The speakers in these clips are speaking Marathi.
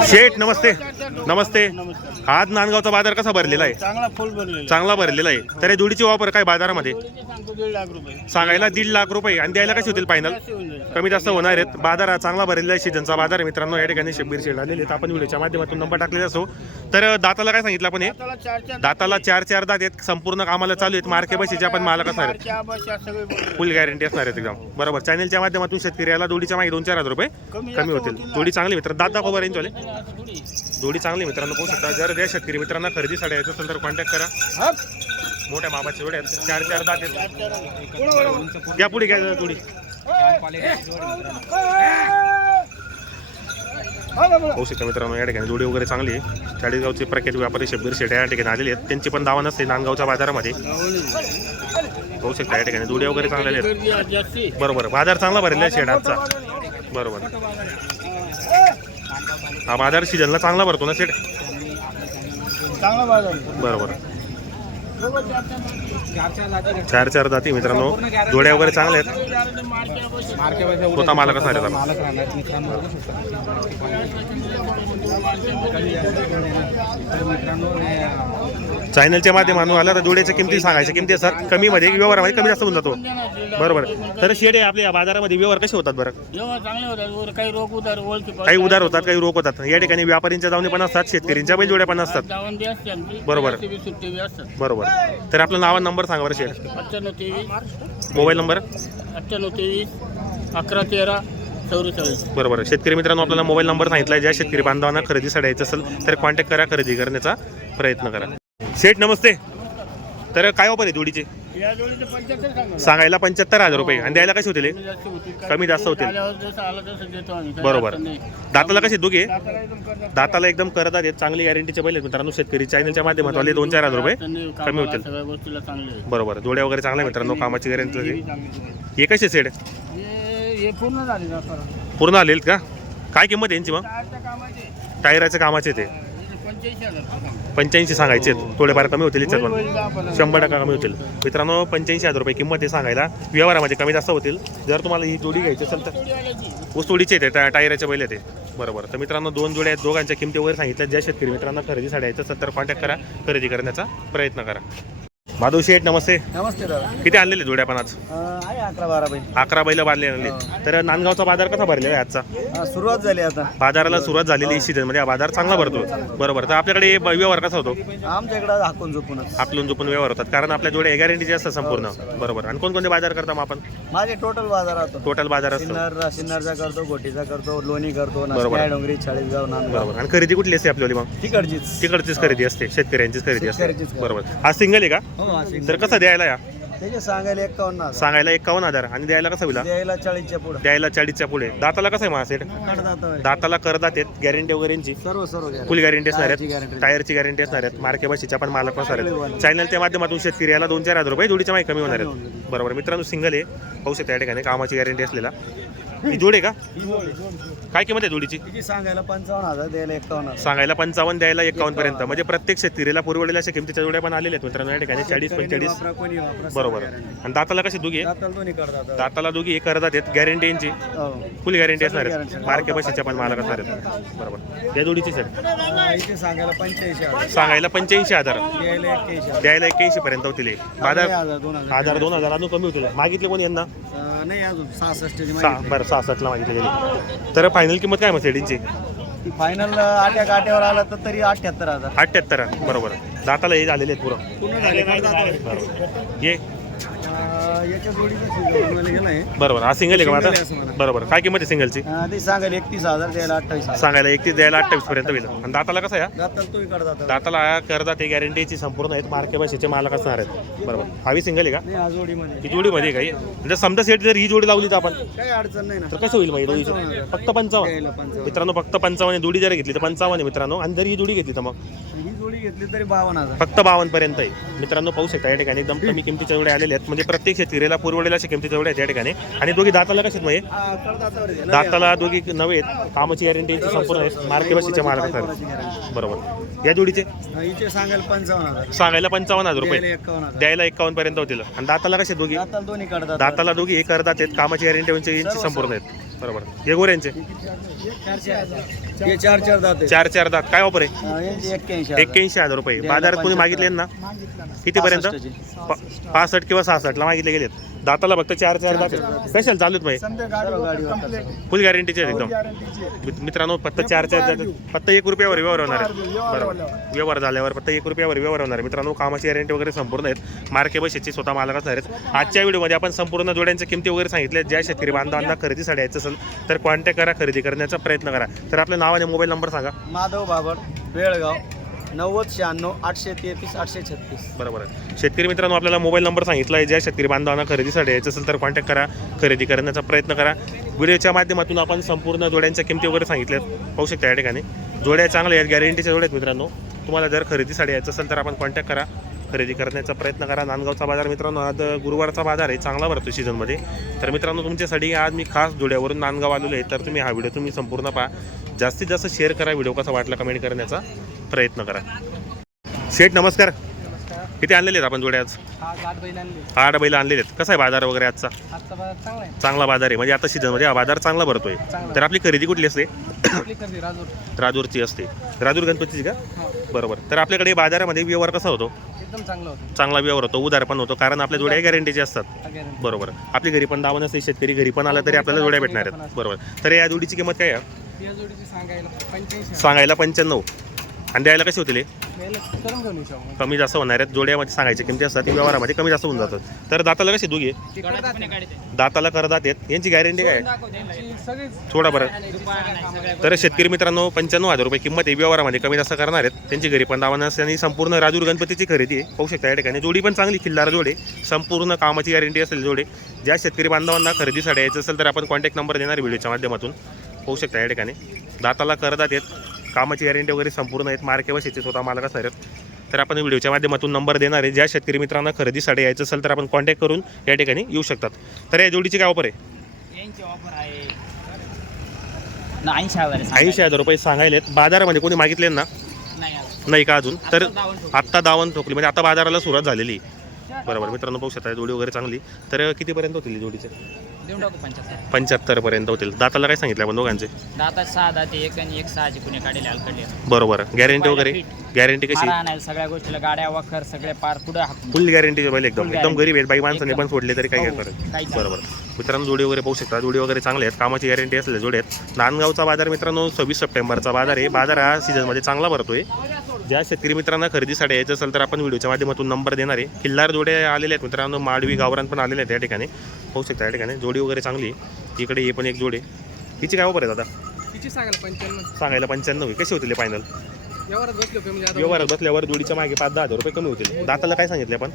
शेठ नमस्ते। नमस्ते. आज नांदगावचा बाजार कसा भरलेला आहे? चांगला फुल भरलेला चांगला भरलेला आहे. तर या जोडीची वापर काय बाजारामध्ये? जोडीचे सांगतो दीड लाख रुपये. सांगायला दीड लाख रुपये. आणि द्यायला कसे होतील फायनल कमी जास्त होणार आहेत. बाजार हा चांगला भरलेला आहे सीझनचा बाजार आहे मित्रांनो. या ठिकाणी शब्बीर शेड आलेले आहेत. आपण व्हिडिओच्या माध्यमातून नंबर टाकलेला असो. तर दाताला काय सांगितलं आपण हे? त्याला चार चार दाताला चार चार दात आहेत. संपूर्ण कामाला चालू आहेत. मार्के बशीचे आपण मालक असणार आहेत. चार बशा सगळे बोलले. फुल गॅरंटी असणार आहेत एकदम. बरोबर. चॅनलच्या माध्यमातून शेतकऱ्याला जोडीच्या मागे दोन चार हजार रुपये कमी जास्त होतील. होतील. ना. जोडी चांगली मित्र. दात दाखवा बरं यांच्यावाले. जोडी चांगली मित्रांनो पाहू शकता. जर त्या शेतकरी मित्रांना खरेदीसाठी यायचं असेल तर कॉन्टॅक्ट करा. मोठ्या मापाचे जोडे आहेत. चार चार दात आहेत? घ्या पुढे घ्या जोडी. हा. पाहू शकता मित्रांनो या ठिकाणी जोडी वगैरे चांगली आहे. चाळीसगावचे प्रख्यात व्यापारी शब्बीर शेट या ठिकाणी आलेले आहेत. त्यांची पण दावा नसते नांदगावच्या बाजारामध्ये. पाहू शकता या ठिकाणी जोडी वगैरे चांगले आहेत. बरोबर. बाजार चांगला भरलेला आहे शेड आजचा बरोबर. हा बाजार सीजनला चांगला भरतो ना शेट चांगला बाजार. आहे. बरोबर चार चार. जाती मित्रांनो. जोड्या वगैरे चांगल्या आहेत. स्वतः मालक असणार आहेत चॅनलच्या माध्यमातून आला तर जोड्याच्या किमती सांगायच्या. किमती असतात कमी मध्ये व्यवहारामध्ये कमी जास्त होऊन जातो. बरोबर. तर शेड आहे आपल्या बाजारामध्ये व्यवहार कसे होतात बरं? चांगले होतात. काही रोग उदार काही उदार होतात काही रोख होतात. या ठिकाणी व्यापाऱ्यांच्या दावणी पण असतात शेतकऱ्यांच्या बैल जोड्या पण असतात. बरोबर. बरोबर. तर आपलं नाव नंबर सांगा बरं शेड. Mobile number. अठ्ठ्याण्णव तेवीस. अकरा तेरा. बरोबर. शेतकरी मित्रांनो आपल्याला मोबाईल नंबर सांगितला ज्या शेतकरी बांधवांना खरेदीसाठी यायचं असेल तर कॉन्टॅक्ट करा खरेदी करण्याचा प्रयत्न करा. शेठ नमस्ते. तर काय ऑफर आहे जोडीचे? या जोडीचे पंच्याहत्तर सांगा. सांगायला पंच्याहत्तर हजार रुपये. आणि द्यायला कसे होतील हे? कमी जास्त होतील. कमी जास्त होतील. आल्यावर जसं आलं तसं देतो आम्ही. काही बरोबर. अडचण नाही. दाताला कसे दोघे? दाताला एकदम करतात. दाताला एकदम करतात आहेत. चांगली गॅरंटीचे पहिले मित्रांनो शेतकरी. चॅनलच्या माध्यमातून आले दोन चार हजार रुपये. कमी कामाला होतील. सगळ्या गोष्टीला चांगले आहे. बरोबर. जोड्या वगैरे चांगल्या मित्रांनो. कामाची गॅरंटी हे चांगली जोडी. हे कसे हे हे पूर्ण झाले व्यापार पूर्ण आलेत का? काय किंमत आहे यांची मग? टायरच्या कामाचे. टायराच्या कामाचे ते. पंच्याऐंशी सांगायचे आहेत. थोडेफार कमी होतील पंधरा. शंभर टक्का कमी होतील. मित्रांनो पंच्याऐंशी हजार रुपये किंमत आहे सांगायला. व्यवहारामध्ये कमी जास्त होतील. जर तुम्हाला ही जोडी घ्यायची असेल तर. ऊसतोडीचे ते टा- टायराचे बैल ते. बरोबर. तर मित्रांनो दोन जोड्या आहेत. दोघांच्या किमती वगैरे सांगितल्या. ज्या शेतकरी मित्रांना खरेदीसाठी यायचं असेल तर कॉन्टॅक्ट करा. खरेदी करण्याचा प्रयत्न करा. माधव शेठ नमस्ते. नमस्ते दादा. किती आणलेले जोड्या पण आज? आहे अकरा बारा बाई अकरा बैल बांधले आणले. तर नांदगावचा बाजार कसा भरलेला आहे आजचा? हा, सुरुवात झाली आता. बाजाराला सुरुवात झालेली सीझन हा बाजार चांगला भरतो. बरोबर. तर आपल्याकडे ब- व्यवहार कसा होतो? आमच्या इकडं हाकून झोपूनच. आपलून झोपून व्यवहार होतात. कारण आपल्या जोड्या गॅरंटीचे असतात संपूर्ण. बरोबर. आणि कोणकोणते बाजार करता मग आपण? माझे टोटल बाजार राहतो. टोटल बाजार असतो. सिन्नर सिन्नरचा करतो गोटीचा करतो लोणी करतो बरोबर. नाशिक डोंगरी चाळीसगाव नांदगाव. बरोबर. आणि खरेदी कुठली असते आपल्याला मग? तिकडचीच. तिकडचीच खरेदी असते. शेतकऱ्यांचीच खरेदी असते. शेतकऱ्यांचीच खरेदी. बरोबर. आज सिंगल आहे का? हो हा. तर कसं द्यायला या? त्याचे सांगायला एकावन्न हजार. सांगायला एकावन्न हजार. आणि द्यायला कसं होईल? द्यायला चाळीसच्या पुढे. द्यायला चाळीसच्या पुढे. दाताला कसं आहे मासेट दाताला करदात आहेत. गॅरंटी वगैरेंची सर्व सर्व फुल गॅरंटी असणार आहेत. टायरची गॅरंटी असणार आहेत. मार्के बशीच्या पण मालक असणार आहेत. चॅनलच्या माध्यमातून शेतकरी याला दोन चार हजार रुपये जोडीच्या माहिती कमी होणार आहेत. बरोबर. मित्रांनो सिंगल आहे. पाहू शकता या ठिकाणी कामाची गॅरंटी असलेला. ही जोड आहे का? काय किंमत आहे जोडीची? सांगायला पंचावन्न हजार द्यायला एकावन्न सांगायला पंचावन्न द्यायला एकावन्न पर्यंत. म्हणजे प्रत्येक शेतकरीला पुरवलेल्या अशा किमतीच्या जोड्या पण आलेल्या आहेत मित्रांनो या ठिकाणी चाळीस पंचेचाळीस. वापरा बरोबर. आणि दाताला कशी दोघी? आहे? दाताला दोन्ही करतात दाताला दोघी एक करतात आहेत गॅरंटी यांची. फुल गॅरंटी असणार आहेत. मार्के बशीच्या पण मालक असणार आहेत. बरोबर. या जोडीची सर इथे सांगायला पंच्याऐंशी हजार. सांगायला पंच्याऐंशी हजार. द्यायला एक्क्याऐंशी हजार. द्यायला एक्क्याऐंशी पर्यंत होतील. नाही हजार दोन हजार. हजार दोन हजार अजून कमी होतील. मागितले कोणी यांना? अं, नाही अजून सहासष्टची सहा बरं सहासष्टला मागितले गेले तर फायनल किंमत काय मग सेडींची फायनल आट्या काट्यावर आला तर तरी अठ्याहत्तर हजार. अठ्ठ्याहत्तर बरोबर. दाताला हे झालेले आहेत पुरं. पूर्ण झाले बरोबर. ये. याच्या जोडीचं सीझन गेलं आहे. बरोबर. हा सिंगल आहे का Single आहे असं आता म्हणा. बरोबर. काय किंमत आहे सिंगलची अं, ते सांगायला एकतीस हजार द्यायला अठ्ठावीस हजार. सांगायला एकतीस द्यायला अठ्ठावीस पर्यंत होईल. आणि दाताला कसं आहे जाताल तो इकडे जातात. दाताला करतात ते गॅरंटीची संपूर्ण आहेत. मार्के बशीचे मालक असणार आहेत. बरोबर. हावी सिंगल आहे का? नाही हा जोडीमध्ये. ही जोडीमध्ये काही म्हणजे समजा सेट जर ही जोडी लावली तर आपण? काही अडचण नाही ना. तर कसं होईल मग ही फक्त पंचावन्न? द्यायला पंचावन्न. मित्रांनो फक्त पंचावन्न. जोडी जर घेतली तर पंचावन्न आहे मित्रांनो. आणि जर ही जोडी घेतली तर मग? ही घेतली तरी बावन्न हजार. फक्त बावन्न पर्यंत आहे. मित्रांनो पाहू शकता या ठिकाणी. एकदम कमी किमतीच्या जोड्या आलेल्या आहेत. म्हणजे प्रत्येक शेतकरीला पुरवलेल्या अशा किमतीच्या जोड्या आहेत या ठिकाणी. आणि दोघी दाताला कडदातावर आहे. दाताला दोघी नवे आहेत. कामाची गॅरंटी संपूर्ण आहे. मार्के guarantee? बरोबर. या जोडीचे? हिचे सांगायला पंचावन्न हजार. सांगायला पंचावन्न हजार रुपये. द्यायला एकावन्न पर्यंत होतील. आणि दाताला कसे दोघी? दोन्ही दाताला दोघी एक करतात आहेत. कामाची गॅरंटी यांची संपूर्ण आहेत. बरोबर. हे गोऱ्यांचे हे चार चार दात चार चार दात. काय ऑफर आहे? यांचे एक्क्याऐंशी हजार. रुपये. बाजारात कोणी. मागितले ना. कितीपर्यंत? पासष्ट किंवा सहासष्टला मागितले गेलेत. दाताला फक्त चार चार दात. स्पेशल चालू आहेत सर्व गाडीवर करतात. फुल गॅरंटीचे आहेत एकदम. मित- मित्रांनो फक्त चार चार दात. फक्त एक रुपयावर व्यवहार होणार आहे. बरोबर. व्यवहार झाल्यावर फक्त एक रुपयावर व्यवहार होणार आहे. मित्रांनो कामाची गॅरंटी वगैरे संपूर्ण आहेत. मार्के बसेसची स्वतः मालक असणार आहेत. आजच्या व्हिडिओमध्ये आपण संपूर्ण जोड्यांच्या किमती वगैरे सांगितल्या. ज्या शेतकरी बांधवांना खरेदीसाठी यायचं असेल तर कॉन्टॅक्ट करा खरेदी करण्याचा प्रयत्न करा. तर आपलं नाव आणि मोबाईल नंबर सांगा. माधव बाबर बेळगाव. नव्वद शहाण्णव आठशे तेहतीस आठशे छत्तीस. बरोबर आहे. शेतकरी मित्रांनो आपल्याला मोबाईल नंबर सांगितला आहे ज्या शेतकरी बांधवांना खरेदीसाठी यायचं असेल तर कॉन्टॅक्ट करा. खरेदी करण्याचा प्रयत्न करा. व्हिडिओच्या माध्यमातून आपण संपूर्ण जोड्यांच्या किमती वगैरे सांगितल्या. पाहू शकता या ठिकाणी. जोड्या चांगल्या आहेत गॅरंटीच्या जोड्या आहेत मित्रांनो. तुम्हाला जर खरेदीसाठी यायचं असेल तर आपण कॉन्टॅक्ट करा. खरेदी करण्याचा प्रयत्न करा. नांदगावचा बाजार मित्रांनो आज गुरुवारचा बाजार आहे. चांगला भरतो सीझनमध्ये तर मित्रांनो तुमच्यासाठी आज मी खास जोड्यावरून नांदगाव आलेलो आहे. तर तुम्ही हा व्हिडिओ तुम्ही संपूर्ण पहा. जास्तीत जास्त शेअर करा व्हिडिओ कसा वाटला कमेंट करण्याचा प्रयत्न करा. शेठ नमस्कार. किती आणलेले आहेत आपण जोड्या आज? आठ बैल आणलेले आहेत. कसा आहे बाजार वगैरे आजचा? चांगला बाजार आहे. म्हणजे आता सीझनमध्ये हा बाजार चांगला भरतोय. तर आपली खरेदी कुठली असते? राजूरची असते. राजूर गणपतीची का? हा. बरोबर. तर आपल्याकडे बाजारामध्ये व्यवहार कसा होतो? एकदम चांगलं होतं. चांगला व्यवहार होतो उदार पण होतो कारण आपल्या जोड्या गॅरंटीचे असतात. बरोबर. आपली घरी पण दावा नसते शेतकरी घरी पण आला तरी आपल्याला जोड्या भेटणार आहेत. बरोबर. तर या जोडीची किंमत काय आहे? या जोडीची सांगायला पंच्याऐंशी सांगायला पंच्याण्णव. आणि द्यायला कसे होतील कमी जास्त होणार आहेत. जोड्यामध्ये सांगायच्या किमती असतात ती व्यवहारामध्ये कमी जास्त होऊन जातात तर दाताला कसे दोघे. दाताला करदात आहेत. यांची गॅरंटी काय थोडा बरं तर शेतकरी मित्रांनो पंच्याण्णव हजार रुपये किंमत आहे. व्यवहारामध्ये कमी जास्त करणार आहेत. त्यांची घरी पण दावा आणि संपूर्ण राजूर गणपतीची खरेदी आहे. पाहू शकता या ठिकाणी. जोडी पण चांगली किल्लार जोडे. संपूर्ण कामाची गॅरंटी असेल जोडे. ज्या शेतकरी बांधवांना खरेदीसाठी यायचं असेल तर आपण कॉन्टॅक्ट नंबर देणार व्हिडिओच्या माध्यमातून. पाहू शकता या ठिकाणी. दाताला करदात आहेत. कामाची गॅरंटी वगैरे संपूर्ण आहेत. मार्के बसेचे स्वतः मालक असणार आहेत तर आपण व्हिडिओच्या माध्यमातून नंबर देणार आहे. ज्या शेतकरी मित्रांना खरेदीसाठी यायचं असेल तर आपण कॉन्टॅक्ट करून या ठिकाणी येऊ शकतात. तर या जोडीची काय ऑफर आहे? ऐंशी हजार रुपये सांगायला आहेत. बाजारामध्ये कोणी मागितले ना? नाही का अजून? तर आत्ता दावण ठोकली. म्हणजे आता बाजाराला सुरुवात झालेली. बरोबर. मित्रांनो पाहू शकता जोडी वगैरे चांगली. तर कितीपर्यंत होतील जोडीचे? देऊन टाकू पंच्याहत्तर. पर्यंत होतील. दाताला काय सांगितलं आपण दोघांचे? दाता सहा दाते एक आणि एक सहाचे कुणी काढले अलकडले बरोबर. गॅरंटी वगैरे? गॅरंटी कशी? मारा आणायला सगळ्या गोष्टीला गाड्या वखर सगळे पार पुढे हाकून. फुल गॅरंटी बैल एकदम. Full एकदम guarantee. गरीब आहेत. बाई माणसाने पण. सोडले तरी काही हो, करत नाही. बरोबर. मित्रांनो जोडी वगैरे पाहू शकता. जोडी वगैरे चांगले आहेत. कामाची गॅरंटी असलेल्या जोडी आहेत. नांदगावचा बाजार मित्रांनो सव्वीस सप्टेंबरचा बाजार आहे. बाजार हा सीझनमध्ये चांगला भरतोय. ज्या शेतकरी मित्रांना खरेदीसाठी यायचं असेल तर आपण व्हिडिओच्या माध्यमातून नंबर देणार आहे. किल्लार जोडे आलेले आहेत मित्रांनो माडवी गावरान पण आलेले आहेत या ठिकाणी. पाहू शकता या ठिकाणी. जोडी वगैरे चांगली आहे. इकडे हे पण एक जोडे हिची काय ऑफर आहे दादा? तिची सांगायला पंच्याण्णव. सांगायला पंच्याण्णव आहे. कशी होतील फायनल की म्हणजे आता व्यवहारात बसल्यावर जोडीच्या मागे पाच दहा हजार रुपये कमी होतील. दाताला काय सांगितले आपण?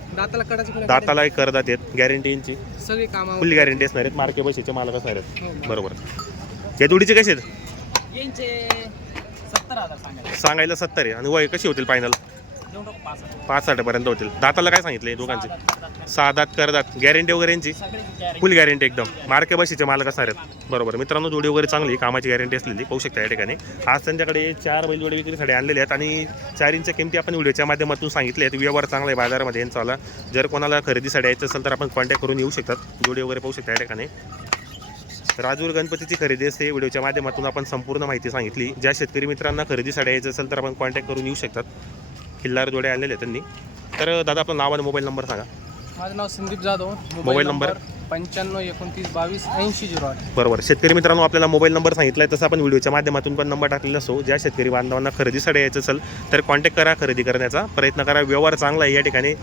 दाताला एक करदात आहेत गॅरंटी यांची. सगळी कामावर फुल गॅरंटी असणार आहेत. मार्के बशीचे मालक असणार आहेत. हो. बरोबर. या जोडीचे कसे आहेत? यांचे सत्तर हजार सांगायला. सांगायला सत्तर आहे. आणि वय कशी होतील फायनल देऊन टाकू पाच हजार. पाच साठपर्यंत होतील. दाताला काय सांगितले दोघांचे? सहा दात, सात दात. करदात गॅरंटी वगैरे यांची? सगळी. फुल गॅरंटी एकदम. मार्के बशीचे मालक असणार आहेत. बरोबर. मित्रांनो जोडी वगैरे चांगली कामाची गॅरंटी असलेली. पाहू शकता या ठिकाणी. आज त्यांच्याकडे चार बैलजोडी विक्रीसाठी आणलेले आहेत. आणि चारींच्या किमती आपण व्हिडिओच्या माध्यमातून सांगितले आहेत. व्यवहार चांगला आहे बाजारामध्ये. यांचावाला जर कोणाला खरेदीसाठी यायचं असेल तर आपण कॉन्टॅक्ट करून येऊ शकतात. जोडी वगैरे पाहू शकता या ठिकाणी. राजूर गणपतीची खरेदी असते. व्हिडिओच्या माध्यमातून आपण संपूर्ण माहिती सांगितली. ज्या शेतकरी मित्रांना खरेदीसाठी यायचं असेल तर आपण कॉन्टॅक्ट करून येऊ शकतात. किल्लार जोडे आणलेले आहेत त्यांनी. तर दादा आपलं नाव आणि मोबाईल नंबर सांगा. माझं नाव संदीप जाधव. Mobile number? पंच्याण्णव एकोणतीस बावीस ऐंशी झिरो आठ. बरोबर. शेतकरी मित्रांनो आपल्याला मोबाईल नंबर सांगितला आहे तसं आपण व्हिडिओच्या माध्यमातून पण नंबर टाकलेला असो ज्या शेतकरी बांधवांना खरेदीसाठी यायचं असेल तर कॉन्टॅक्ट करा खरेदी करण्याचा. प्रयत्न करा. व्यवहार चांगला आहे या ठिकाणी.